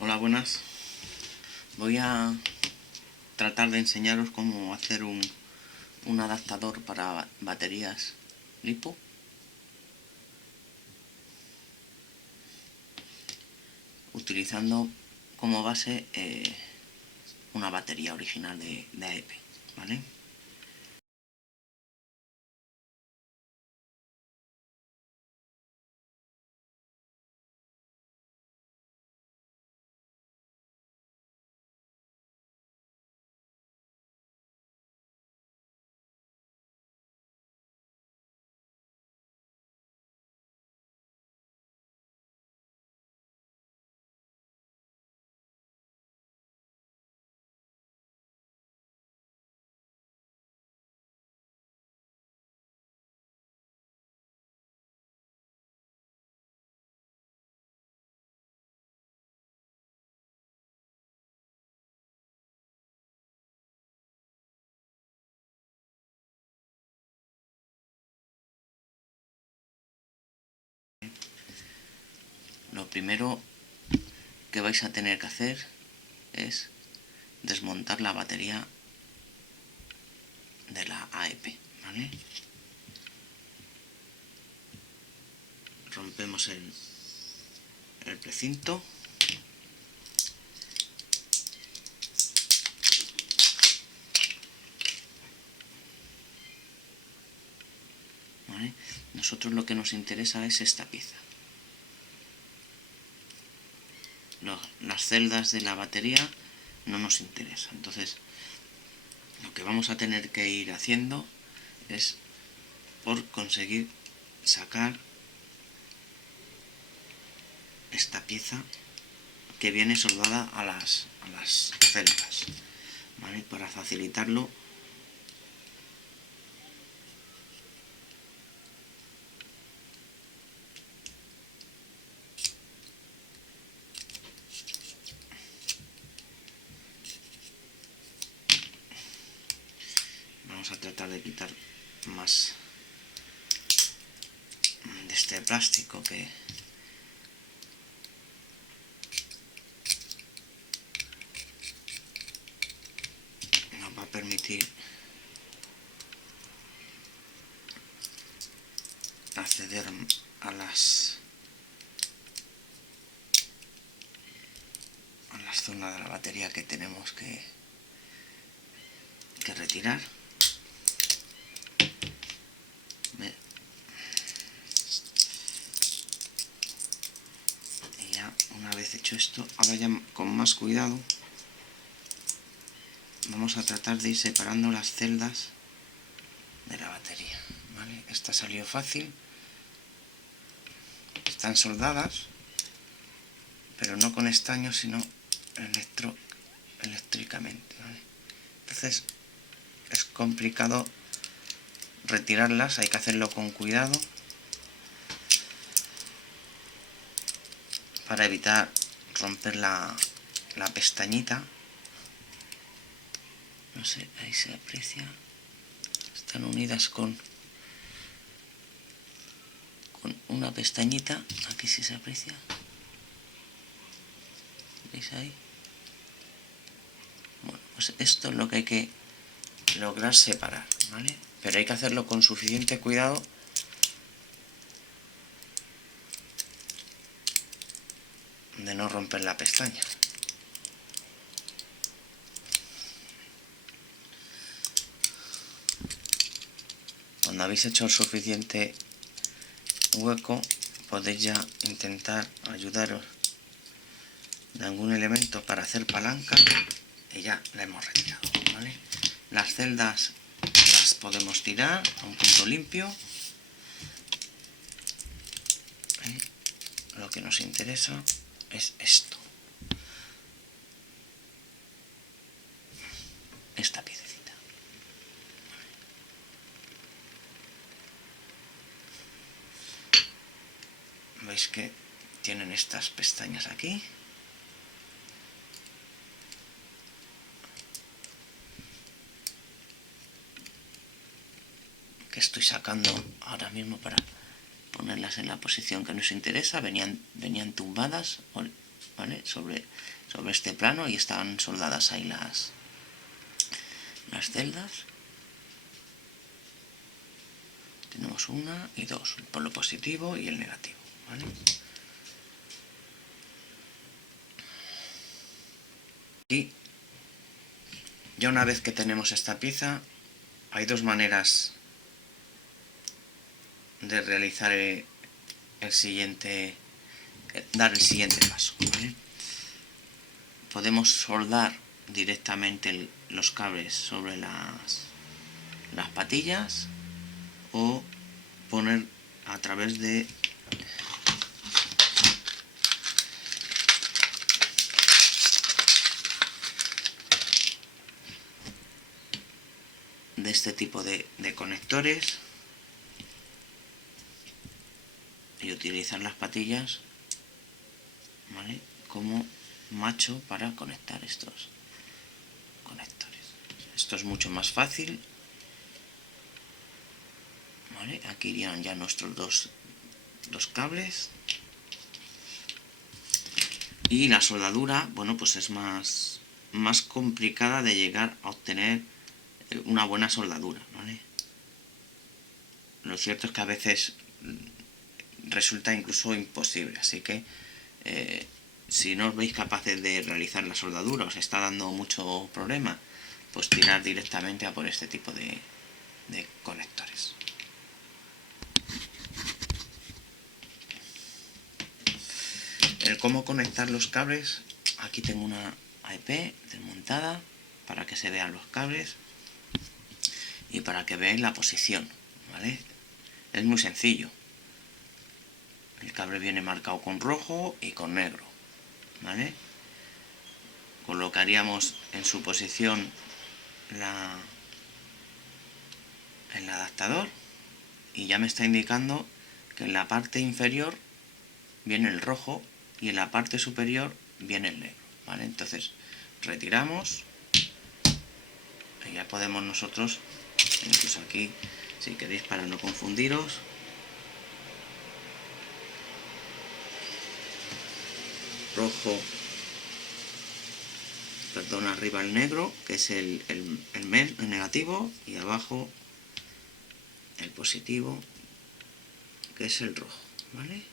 Hola, buenas. Voy a tratar de enseñaros cómo hacer un adaptador para baterías LiPo. Utilizando como base una batería original de AEP, ¿vale? Lo primero que vais a tener que hacer es desmontar la batería de la AEP, ¿vale? Rompemos el precinto. ¿Vale? Nosotros lo que nos interesa es esta pieza. Las celdas de la batería no nos interesan. Entonces, lo que vamos a tener que ir haciendo es por conseguir sacar esta pieza que viene soldada a las celdas, ¿vale? Para facilitarlo, vamos a tratar de quitar más de este plástico que nos va a permitir acceder a las zonas de la batería que tenemos que retirar. Y ya una vez hecho esto, ahora ya con más cuidado vamos a tratar de ir separando las celdas de la batería, ¿vale? Esta salió fácil, están soldadas, pero no con estaño, sino eléctricamente, ¿vale? Entonces es complicado retirarlas, hay que hacerlo con cuidado para evitar romper la pestañita. No sé, ahí se aprecia, están unidas con una pestañita, aquí sí se aprecia, ¿veis ahí? Bueno, pues esto es lo que hay que lograr separar, ¿vale? Pero hay que hacerlo con suficiente cuidado de no romper la pestaña. Cuando habéis hecho el suficiente hueco, podéis ya intentar ayudaros de algún elemento para hacer palanca y ya la hemos retirado, ¿vale? Las celdas las podemos tirar a un punto limpio. Lo que nos interesa es esto, esta piececita. Veis que tienen estas pestañas aquí. Que estoy sacando ahora mismo para ponerlas en la posición que nos interesa. Venían tumbadas, ¿vale? Sobre este plano, y están soldadas ahí las celdas. Tenemos una y dos, el polo positivo y el negativo, ¿vale? Y ya una vez que tenemos esta pieza, hay dos maneras de realizar dar el siguiente paso, ¿vale? Podemos soldar directamente los cables sobre las patillas, o poner a través de este tipo de conectores, y utilizar las patillas, ¿vale?, como macho para conectar estos conectores. Esto es mucho más fácil, ¿vale? Aquí irían ya nuestros dos cables. Y la soldadura, bueno, pues es más complicada de llegar a obtener una buena soldadura, ¿vale? Lo cierto es que a veces resulta incluso imposible, así que si no os veis capaces de realizar la soldadura, os está dando mucho problema, pues tirar directamente a por este tipo de conectores. El cómo conectar los cables, aquí tengo una AEP desmontada para que se vean los cables y para que veáis la posición, ¿vale? Es muy sencillo. El cable viene marcado con rojo y con negro, ¿vale? Colocaríamos en su posición el adaptador, y ya me está indicando que en la parte inferior viene el rojo y en la parte superior viene el negro, ¿vale? Entonces retiramos y ya podemos nosotros, incluso aquí, si queréis, para no confundiros, rojo, perdón, arriba el negro, que es el negativo, y abajo el positivo, que es el rojo, ¿vale?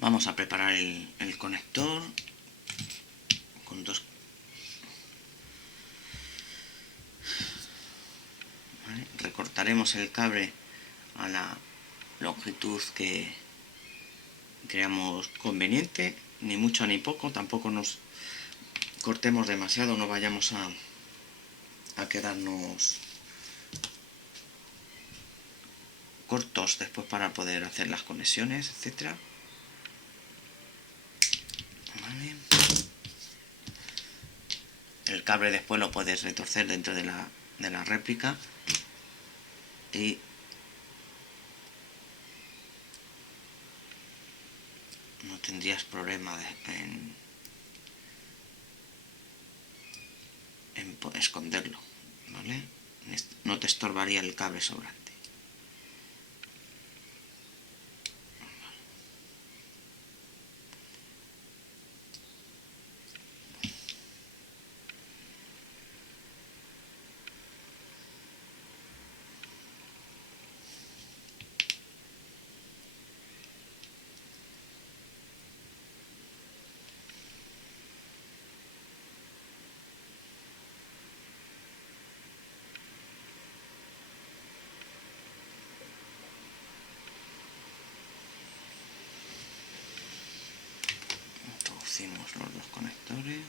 Vamos a preparar el conector con dos, ¿vale? Recortaremos el cable a la longitud que creamos conveniente, ni mucho ni poco, tampoco nos cortemos demasiado, no vayamos a quedarnos cortos después para poder hacer las conexiones, etcétera. Vale. El cable después lo puedes retorcer dentro de la réplica y no tendrías problema en esconderlo, ¿vale? No te estorbaría el cable sobrante. Introducimos los dos conectores.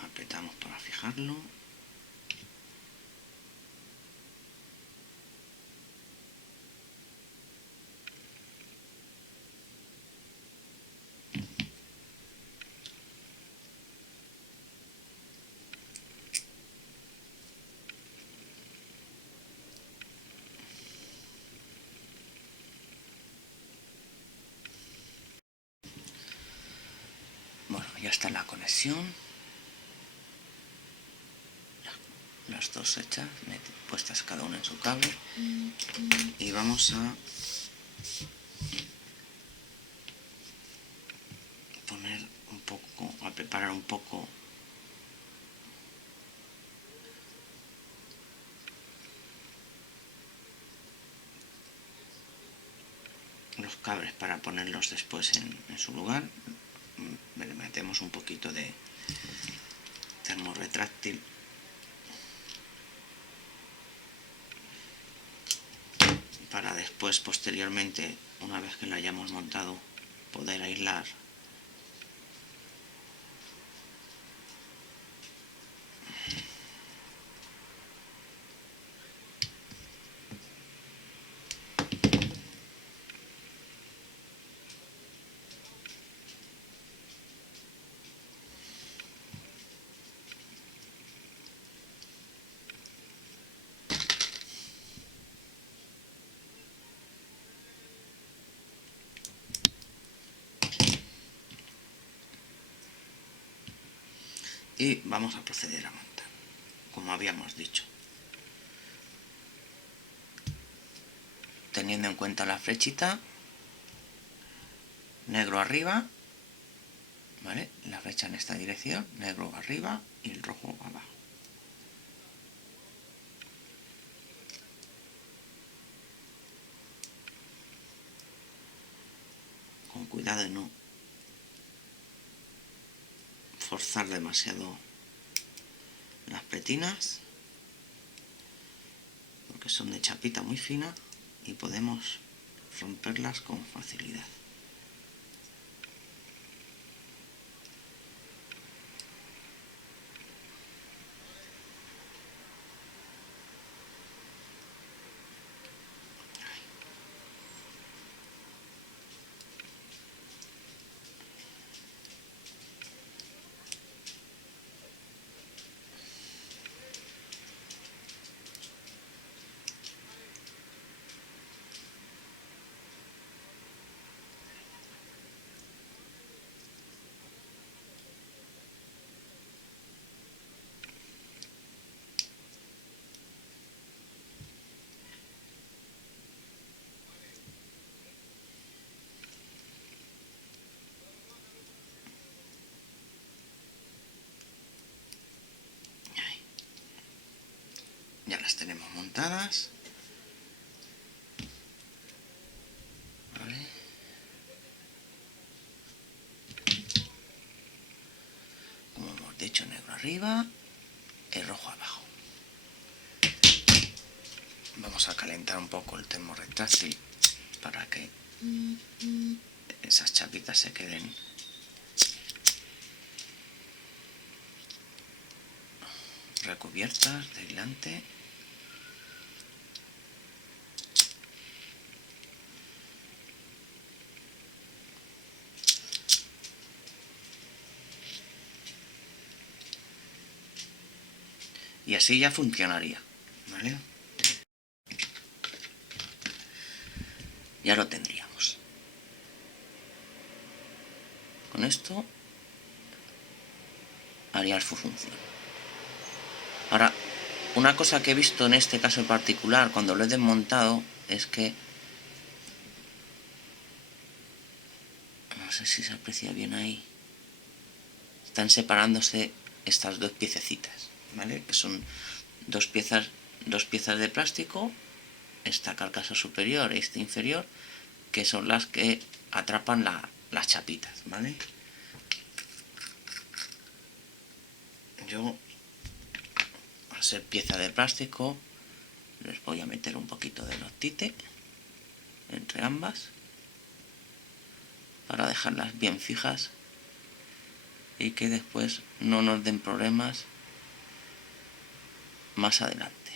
Apretamos para fijarlo. Ya está la conexión. Las dos hechas, puestas cada una en su cable. Y vamos a poner un poco, a preparar un poco los cables para ponerlos después en su lugar. Le metemos un poquito de termorretráctil para después, posteriormente, una vez que lo hayamos montado, poder aislar y vamos a proceder a montar, como habíamos dicho, teniendo en cuenta la flechita, negro arriba, ¿vale? La flecha en esta dirección, negro arriba y el rojo abajo. Con cuidado de no forzar demasiado las pretinas, porque son de chapita muy fina y podemos romperlas con facilidad. Ya las tenemos montadas. ¿Vale? Como hemos dicho, negro arriba y rojo abajo. Vamos a calentar un poco el termorretráctil para que esas chapitas se queden recubiertas de aislante. Y así ya funcionaría, ¿vale? Ya lo tendríamos. Con esto haría su función. Ahora, una cosa que he visto en este caso en particular cuando lo he desmontado es que, no sé si se aprecia bien ahí, están separándose estas dos piececitas, ¿vale? Que son dos piezas de plástico, esta carcasa superior y esta inferior, que son las que atrapan las chapitas, ¿vale? Yo, al ser pieza de plástico, les voy a meter un poquito de loctite entre ambas para dejarlas bien fijas y que después no nos den problemas más adelante.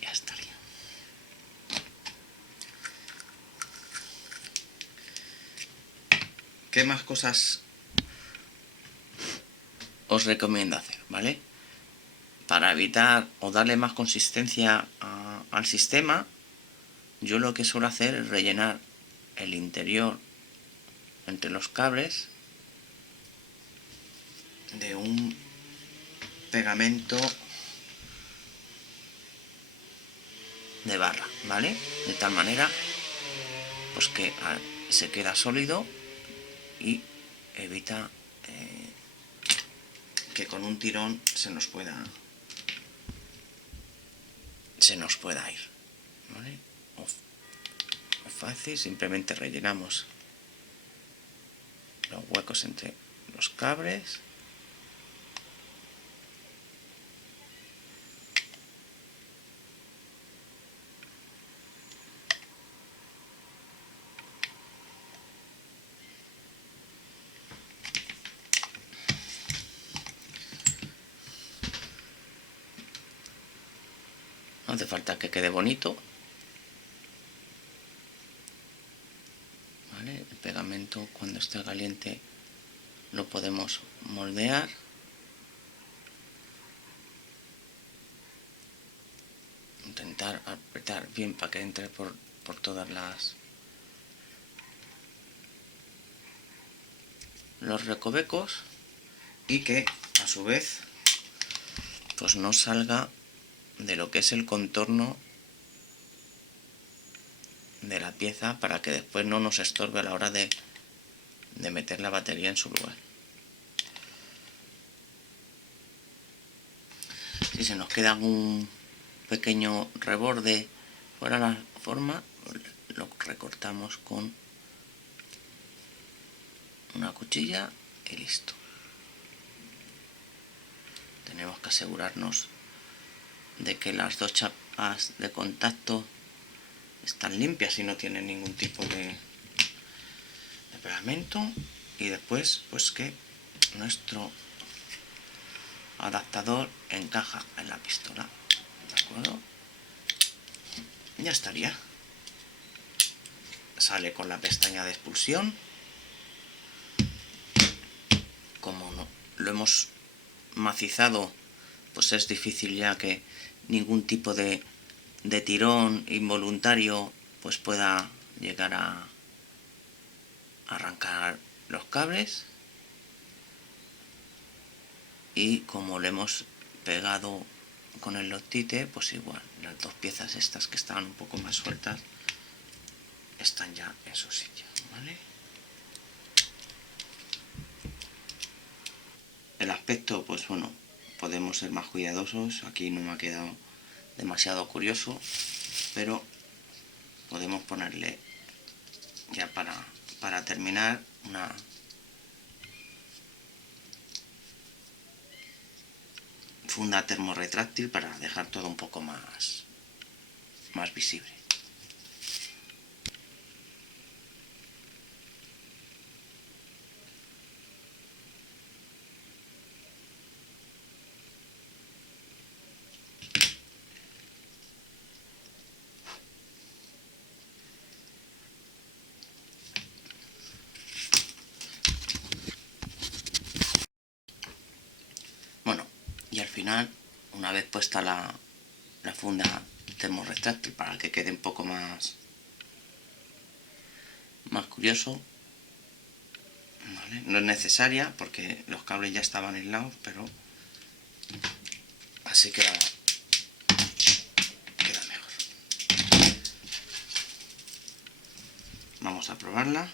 Ya estaría. ¿Qué más cosas os recomiendo hacer, ¿vale? para evitar o darle más consistencia al sistema, yo lo que suelo hacer es rellenar el interior entre los cables de un pegamento de barra, ¿vale? De tal manera pues que se queda sólido y evita que con un tirón se nos pueda ir, ¿vale? Fácil, simplemente rellenamos los huecos entre los cables. No hace falta que quede bonito, ¿vale? El pegamento, cuando esté caliente, lo podemos moldear. Intentar apretar bien para que entre por todas los recovecos, y que a su vez pues no salga de lo que es el contorno de la pieza, para que después no nos estorbe a la hora de meter la batería en su lugar. Si se nos queda un pequeño reborde fuera de la forma, lo recortamos con una cuchilla y listo. Tenemos que asegurarnos de que las dos chapas de contacto están limpias y no tienen ningún tipo de pegamento, y después pues que nuestro adaptador encaja en la pistola, ¿de acuerdo? Ya estaría. Sale con la pestaña de expulsión. Como no lo hemos macizado, pues es difícil ya que ningún tipo de tirón involuntario pues pueda llegar a arrancar los cables. Y como lo hemos pegado con el loctite, pues igual, las dos piezas estas que estaban un poco más sueltas están ya en su sitio, ¿vale? El aspecto, pues bueno, podemos ser más cuidadosos. Aquí no me ha quedado demasiado curioso, pero podemos ponerle ya para terminar una funda termorretráctil para dejar todo un poco más visible. Bueno, y al final, una vez puesta la funda termorretráctil, para que quede un poco más curioso, ¿vale? No es necesaria porque los cables ya estaban aislados, pero así queda mejor. Vamos a probarla.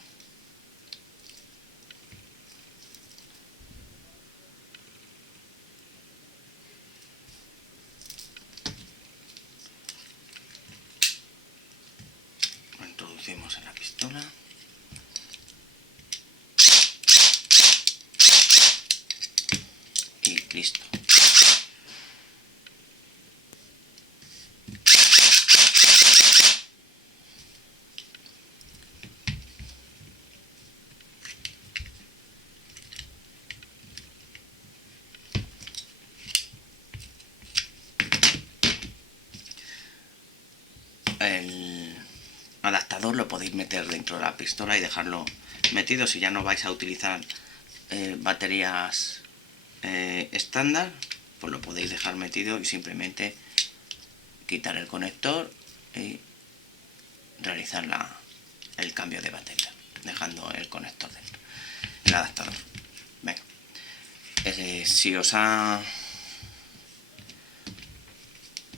Lo introducimos en la pistola. Y listo. El adaptador lo podéis meter dentro de la pistola y dejarlo metido si ya no vais a utilizar baterías estándar, pues lo podéis dejar metido y simplemente quitar el conector y realizar el cambio de batería, dejando el conector dentro, el adaptador. Venga. Si os ha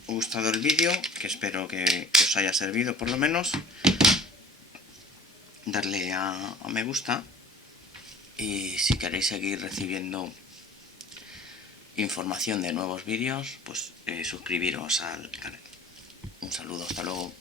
gustado el vídeo, que espero que os haya servido por lo menos, darle a me gusta, y si queréis seguir recibiendo información de nuevos vídeos, pues suscribiros al canal. Un saludo, hasta luego.